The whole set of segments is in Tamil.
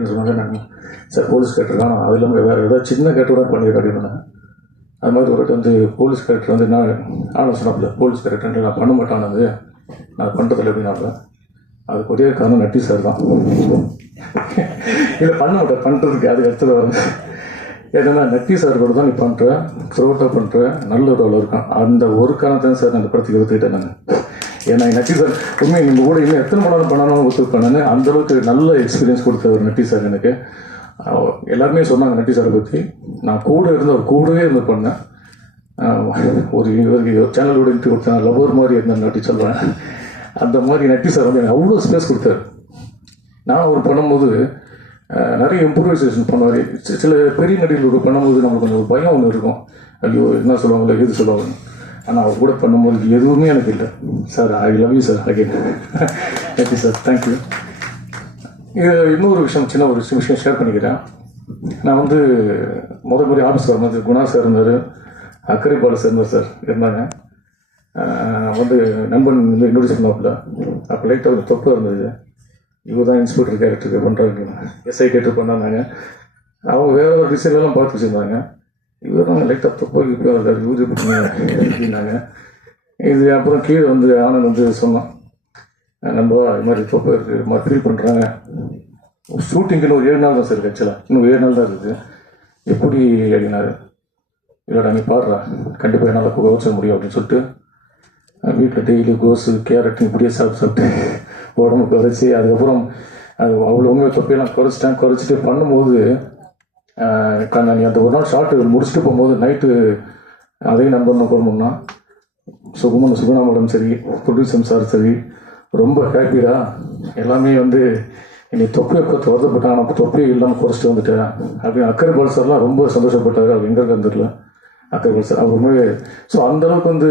அப்படின்னு சொன்னாங்க. நாங்கள் சார் போலீஸ் கேரக்டர் தான், அது இல்லாமல் வேறு ஏதாவது சின்ன கேரக்டர் தான் பண்ணியிருக்கேன் அப்படின்னு. அது மாதிரி ஒரு வந்து போலீஸ் கேரக்டர் வந்து நான் சொன்னப்பில்ல, போலீஸ் கேரக்டர் நான் பண்ண மாட்டேன், அது நான் பண்ணுறதில்ல அப்படின்னாப்ப. அதுக்கு ஒரே காரணம் நட்டி சார் தான். இல்லை பண்ண மாட்டேன், பண்ணுறதுக்கு அதுக்கு அடுத்தது வரும். ஏன்னா நட்டி சார் கூட தான் நீ பண்ணுற, த்ரோட்டாக பண்ணுற, நல்ல ரோல் இருக்கான். அந்த ஒரு காரணத்தான் சார் நான் அந்த படத்துக்கு எடுத்துக்கிட்டேன் நான். ஏன்னா நட்டி சார் உண்மையை நீங்கள் கூட இன்னும் எத்தனை படம் பண்ணாலும் ஒத்துருப்பேன். அந்தளவுக்கு நல்ல எக்ஸ்பீரியன்ஸ் கொடுத்த ஒரு நட்டி சார் எனக்கு. எல்லாருமே சொன்னாங்க நட்டி சாரை பற்றி. நான் கூடவே இருந்து பண்ணேன். ஒரு சேனலோட இன்ட்ரி கொடுத்தேன், லவர் மாதிரி இருந்தேன் நட்டி சொல்வேன். அந்த மாதிரி நட்டி சார் வந்து எனக்கு அவ்வளோ ஸ்பேஸ் கொடுத்தாரு. நான் அவர் பண்ணும்போது நிறைய இம்ப்ரூவைசேஷன் பண்ணுவார். சில பெரிய நடிகர்களோட பண்ணும்போது நமக்கு கொஞ்சம் ஒரு பயம் ஒன்று இருக்கும், ஐயோ என்ன சொல்லுவாங்களோ எது சொல்லுவாங்க. ஆனால் அவர் கூட பண்ணும்போது எதுவுமே எனக்கு இல்லை. Sir I love you sir again. Natty sir thank you. இது இன்னொரு விஷயம், சின்ன ஒரு விஷயம் ஷேர் பண்ணிக்கிறேன். நான் வந்து முறை ஆஃபீஸ் வரும்போது குணா சார் இருந்தார், அக்கறை பால சார் இருந்தாங்க. வந்து நண்பன் இன்ட்ரோடியூஸ் பண்ணாப்புல. அப்போ லைட்டாக ஒரு தொப்பு இருந்தது. இவர் தான் இன்ஸ்பெக்டர் கேரக்டருக்கு பண்ணுறாங்க, எஸ்ஐ கேரக்டர் பண்ணாங்க. அவங்க வேறு ஒரு டிசைன்லாம் பார்த்து வச்சுருந்தாங்க. இவர் தான் லைட்டாக தொப்பை இருக்காரு யூஸ் அப்படின்னாங்க. இது அப்புறம் கீழே வந்து ஆனந்த் வந்து சொன்னான், நம்ம இது மாதிரி தொப்பை இருக்குது, இது மாதிரி ஃபீல் பண்ணுறாங்க. ஷூட்டிங்கு ஒரு 7 நாள் தான் சார் இருக்குது, ஆக்சுவலாக இன்னும் 7 நாள் தான் இருக்குது, எப்படி அப்படின்னாரு. இல்லைடா நீ பாடுறா, கண்டிப்பாக என்னால் குறைச்ச முடியும் அப்படின்னு சொல்லிட்டு வீட்டில் டெய்லி கோஸு கேரட் இப்படியே சாப்பிட்டு உடம்பு குறைச்சி அதுக்கப்புறம் அது அவ்வளோ உண்மையை தொப்பையெல்லாம் குறைச்சிட்டு பண்ணும்போது நீ அந்த ஒரு நாள் ஷார்ட்டு முடிச்சுட்டு போகும்போது நைட்டு அதையும் நண்பன் போகணும்னா சுகுணா மேடம் சரி, ப்ரொடியூசர் சார் சரி, ரொம்ப ஹாப்பிடா எல்லாமே வந்து என்னை தொப்பையை பார்த்து வருத்தப்பட்டாங்க. நான் தொப்பையை இல்லாமல் குறைச்சிட்டு வந்துட்டேன் அப்படின்னு அக்கறை பால் சார்லாம் ரொம்ப சந்தோஷப்பட்டார். அவர் எங்கே இருந்துருல அக்கறை பால் சார் அவர் உண்மையே. ஸோ அந்தளவுக்கு வந்து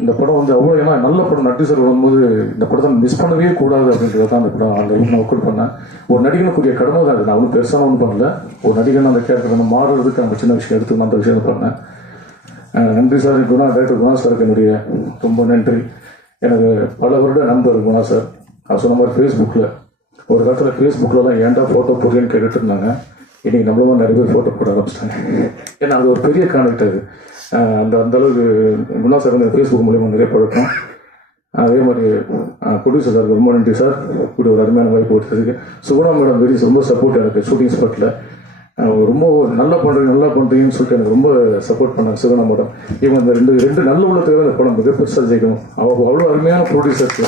இந்த படம் வந்து அவ்வளோ, ஏன்னா நல்ல படம் நட்டி சார் வரும்போது இந்த படத்தை மிஸ் பண்ணவே கூடாது அப்படின்றத தான் அந்த படம் அந்த அளவுக்கு நான் ஒர்க் பண்ணேன். ஒரு நடிகனுக்குரிய கடமை தான் அது. நான் ஒன்றும் பெருசான ஒன்றும் பண்ணல. ஒரு நடிகன் அந்த கேரக்டர் நம்ம மாறுறதுக்கு நம்ம சின்ன விஷயம் எடுத்து அந்த விஷயம் பண்ணேன். நன்றி சார். டைரக்டர் குணா சாருக்கு என்னுடைய ரொம்ப நன்றி. எனக்கு பல வருட நண்பர் குணா சார். அவர் சொன்ன மாதிரி ஃபேஸ்புக்கில் ஒரு காலத்தில் ஃபேஸ்புக்கிலலாம் ஏன்டா ஃபோட்டோ போடுறேன்னு கேட்டுட்டு இருந்தாங்க. இன்றைக்கி நம்மளும் நிறைய பேர் ஃபோட்டோ போட ஆரம்பிச்சிட்டாங்க. ஏன்னா அது ஒரு பெரிய கான்டெக்ட் அது. அந்தளவுக்கு குணா சார் வந்து ஃபேஸ்புக் மூலியமாக நிறைய பழக்கம். அதே மாதிரி ப்ரொடியூசர் சார் ரொம்ப நன்றி சார், இப்படி ஒரு அருமையான வாய்ப்பு கொடுத்ததுக்கு. சுகுணா மேடம் ரொம்ப சப்போர்ட் எனக்கு ஷூட்டிங் ஸ்பாட்டில். ரொம்ப நல்லா பண்ணுறீங்கன்னு சொல்லிட்டு எனக்கு ரொம்ப சப்போர்ட் பண்ணாங்க சுகுணா மேடம். இவங்க இந்த ரெண்டு நல்ல உள்ளத்துக்காக அந்த படம் மிக பெருசாக ஜெயிக்கணும். அவ்வளோ அருமையான ப்ரொடியூசர்ஸ்.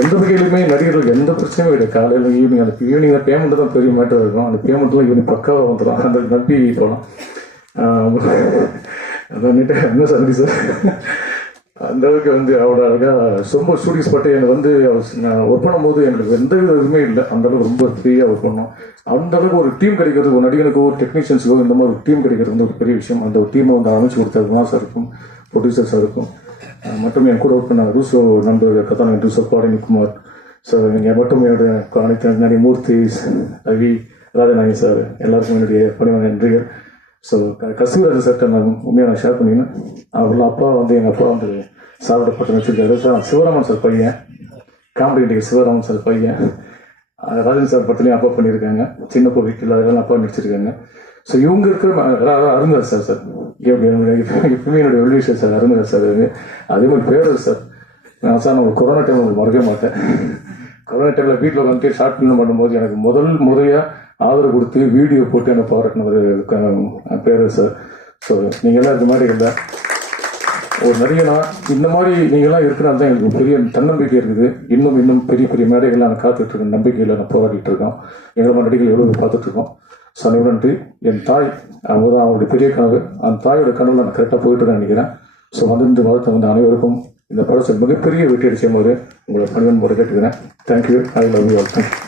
எந்த வகையிலுமே நடிகர்களுக்கு எந்த பிரச்சனையும் இல்லை. காலையில் ஈவினிங் பேமெண்ட்டு தான் பெரிய மேட்டர் இருக்கும். அந்த பேமெண்ட்லாம் ஈவினிங் பக்காவாக வந்துடும். அந்த நம்பி போகலாம். அதான் என்ன சார் நன்றி சார். அந்த அளவுக்கு வந்து அவரோட அழகாக ரொம்ப ஷூட்டிங் ஸ்பாட்டு எனக்கு வந்து நான் ஒர்க் பண்ணும்போது எனக்கு எந்த இதுவுமே இல்லை. அந்தளவுக்கு ரொம்ப ஃப்ரீயாக ஒர்க் பண்ணோம். அந்தளவுக்கு ஒரு டீம் கிடைக்கிறது, ஒரு நடிகனுக்கோ ஒரு டெக்னீஷியன்ஸுக்கோ இந்த மாதிரி ஒரு டீம் கிடைக்கிறது வந்து ஒரு பெரிய விஷயம். அந்த ஒரு டீமை வந்து அமைச்சு கொடுத்தது குணா சார் இருக்கும், ப்ரொடியூசர் சார் இருக்கும். மற்றும் என் கூட ஒர்க் பண்ண ரூசோ நண்பர் கதாநாயகன் ரூசோ பாடினிக்குமார் சார், எங்கள் மட்டும் என்னுடைய அனைத்து நிறைய மூர்த்தி, ரவி, ராஜநாயகன் சார், எல்லாருக்கும் என்னுடைய பணிவான நன்றிகள். ஸோ கஸ்தூராஜ் சார்கிட்ட நான் உண்மையாக நான் ஷேர் பண்ணினேன். அவங்கள அப்பா வந்து எங்கள் அப்பா வந்து சாப்பிட பட்டம் வச்சுருக்காரு சார். சிவராமன் சார் பையன், காமெடி நடிகர் சிவராமன் சார் பையன். ராஜன் சார் படத்துலையும் அப்பா பண்ணியிருக்காங்க, சின்ன கோவிக்கில் அதெல்லாம் அப்பா நடிச்சிருக்காங்க. ஸோ இவங்க இருக்கிற அருந்தர் சார் எப்பவுமே என்னுடைய வெல்விஷர் சார் அருந்தர் சார். அதே மாதிரி பேரர் சார். நான் சார் நான் கொரோனா டைம் உங்களுக்கு மறக்கவே மாட்டேன். கொரோனா டைமில் வீட்டில் வந்து ஷார்ட் ஃபிலிம் பண்ணும்போது எனக்கு முறையாக ஆதரவு கொடுத்து வீடியோ போட்டு எனக்கு பாராட்டினவர் பேரர் சார். ஸோ நீங்கள்லாம் இது மாதிரி இல்லை ஒரு நடிகனா இந்த மாதிரி நீங்கள்லாம் இருக்கிறனால தான் எனக்கு பெரிய தன்னம்பிக்கை இருக்குது. இன்னும் பெரிய மேடைகள்லாம் நான் காத்துட்ருக்கேன், நம்பிக்கையில் நான் போராடிட்டு இருக்கோம். எங்களோட நடிகர்கள் எவ்வளோ பார்த்துட்ருக்கோம். ஸோ நன்றி. என் தாய் அவங்க தான் அவருடைய பெரிய கனவு. அந்த தாயோட கனவில் நான் கரெக்டாக போயிட்டு தான் நினைக்கிறேன். ஸோ வந்து வாழ்த்து வந்து அனைவருக்கும் இந்த படத்தில் மிகப்பெரிய வெற்றி அடிச்ச போது உங்களை பணிவன் முறை கேட்டுக்கிறேன். Thank you. I love you all. Thank you.